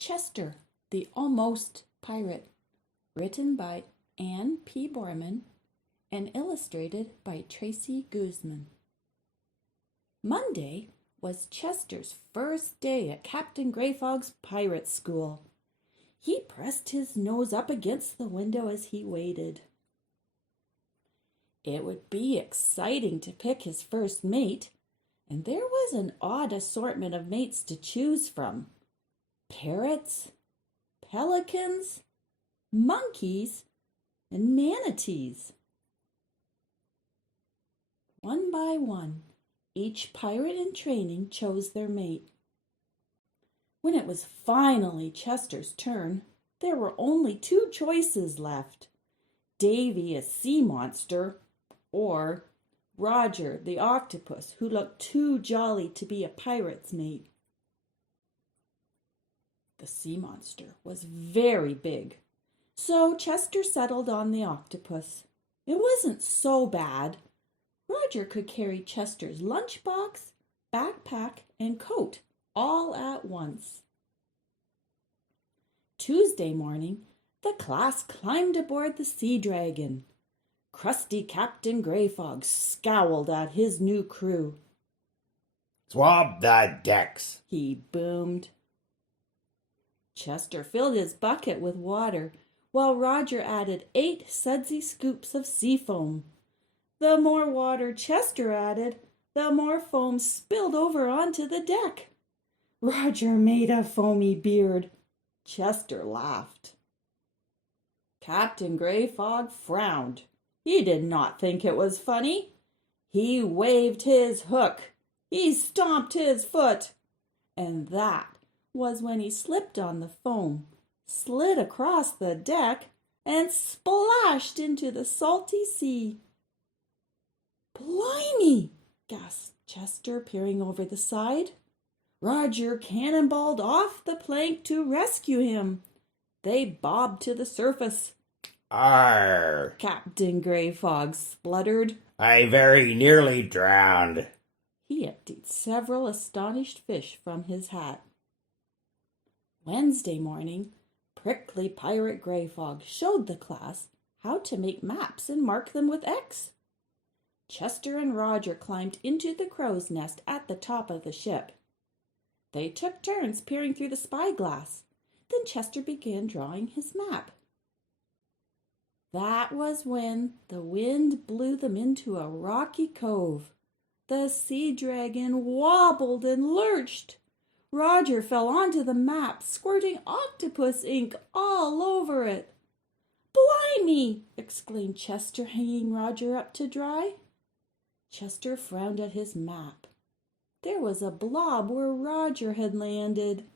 Chester, the Almost Pirate, written by Anne P. Borrmann and illustrated by Tracy Guzman. Monday was Chester's first day at Captain Grey-Fogg's pirate school. He pressed his nose up against the window as he waited. It would be exciting to pick his first mate, and there was an odd assortment of mates to choose from. Parrots, pelicans, monkeys, and manatees. One by one, each pirate in training chose their mate. When it was finally Chester's turn, there were only two choices left: Davy, a sea monster, or Roger, the octopus, who looked too jolly to be a pirate's mate. The sea monster was very big, so Chester settled on the octopus. It wasn't so bad. Roger could carry Chester's lunchbox, backpack, and coat all at once. Tuesday morning, the class climbed aboard the Sea Dragon. Crusty Captain Grey-Fogg scowled at his new crew. "Swab the decks," he boomed. Chester filled his bucket with water, while Roger added 8 sudsy scoops of sea foam. The more water Chester added, the more foam spilled over onto the deck. Roger made a foamy beard. Chester laughed. Captain Grey-Fogg frowned. He did not think it was funny. He waved his hook. He stomped his foot. And that was when he slipped on the foam, slid across the deck, and splashed into the salty sea. "Blimey!" gasped Chester, peering over the side. Roger cannonballed off the plank to rescue him. They bobbed to the surface. "Arr!" Captain Grey-Fogg spluttered. "I very nearly drowned." He emptied several astonished fish from his hat. Wednesday morning, prickly Pirate Grey-Fogg showed the class how to make maps and mark them with X. Chester and Roger climbed into the crow's nest at the top of the ship. They took turns peering through the spyglass. Then Chester began drawing his map. That was when the wind blew them into a rocky cove. The Sea Dragon wobbled and lurched. Roger fell onto the map, squirting octopus ink all over it. "Blimey!" exclaimed Chester, hanging Roger up to dry. Chester frowned at his map. There was a blob where Roger had landed.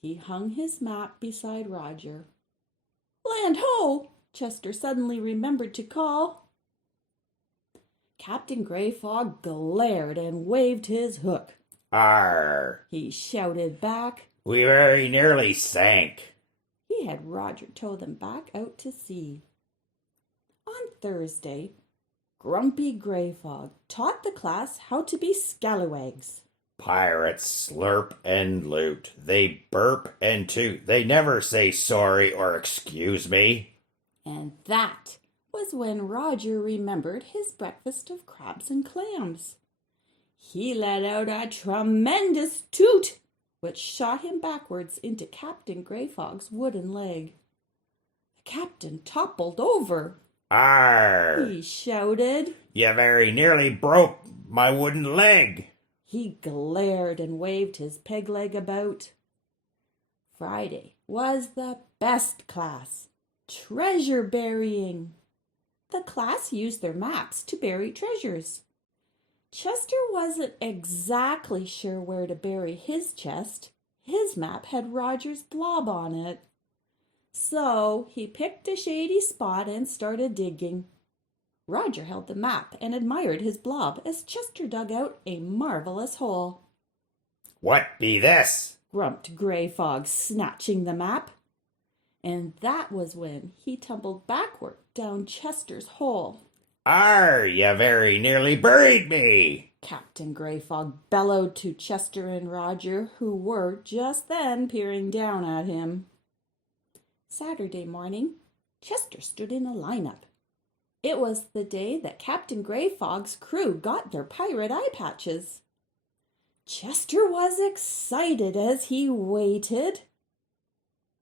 He hung his map beside Roger. "Land ho!" Chester suddenly remembered to call. Captain Grey-Fogg glared and waved his hook. "Arr!" he shouted back. "We very nearly sank." He had Roger tow them back out to sea. On Thursday, Grumpy Grey-Fogg taught the class how to be scallywags. "Pirates slurp and loot. They burp and toot. They never say sorry or excuse me." And that was when Roger remembered his breakfast of crabs and clams. He let out a tremendous toot, which shot him backwards into Captain Grey-Fogg's wooden leg. The captain toppled over. "Arr!" he shouted. "You very nearly broke my wooden leg." He glared and waved his peg leg about. Friday was the best class, treasure burying. The class used their maps to bury treasures. Chester wasn't exactly sure where to bury his chest. His map had Roger's blob on it. So he picked a shady spot and started digging. Roger held the map and admired his blob as Chester dug out a marvelous hole. "What be this?" grumped Grey-Fogg, snatching the map. And that was when he tumbled backward down Chester's hole. You very nearly buried me. Captain Grey-Fogg bellowed to Chester and Roger, who were just then peering down at him. Saturday morning, Chester stood in a lineup. It was the day that Captain Grey-Fogg's crew got their pirate eye patches. Chester was excited as he waited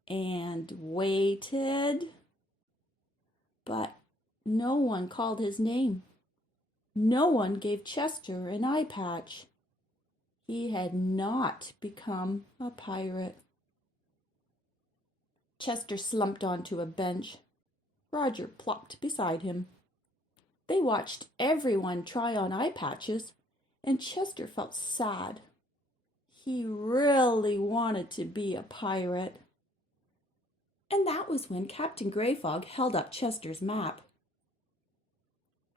and waited, but no one called his name. No one gave Chester an eye patch. He had not become a pirate. Chester slumped onto a bench. Roger plopped beside him. They watched everyone try on eye patches, and Chester felt sad. He really wanted to be a pirate. And that was when Captain Grey-Fogg held up Chester's map.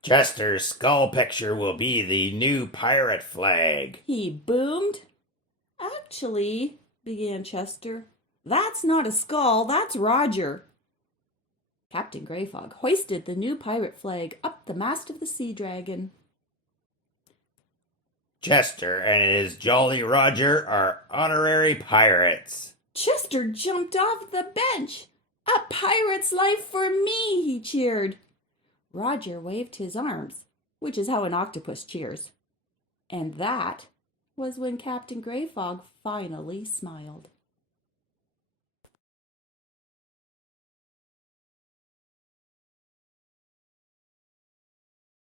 Chester's skull picture will be the new pirate flag, he boomed. Actually, began Chester, that's not a skull, that's Roger. Captain Grey-Fogg hoisted the new pirate flag up the mast of the Sea Dragon. Chester and his Jolly Roger are honorary pirates. Chester jumped off the bench. A pirate's life for me, he cheered. Roger waved his arms, which is how an octopus cheers. And that was when Captain Grey-Fogg finally smiled.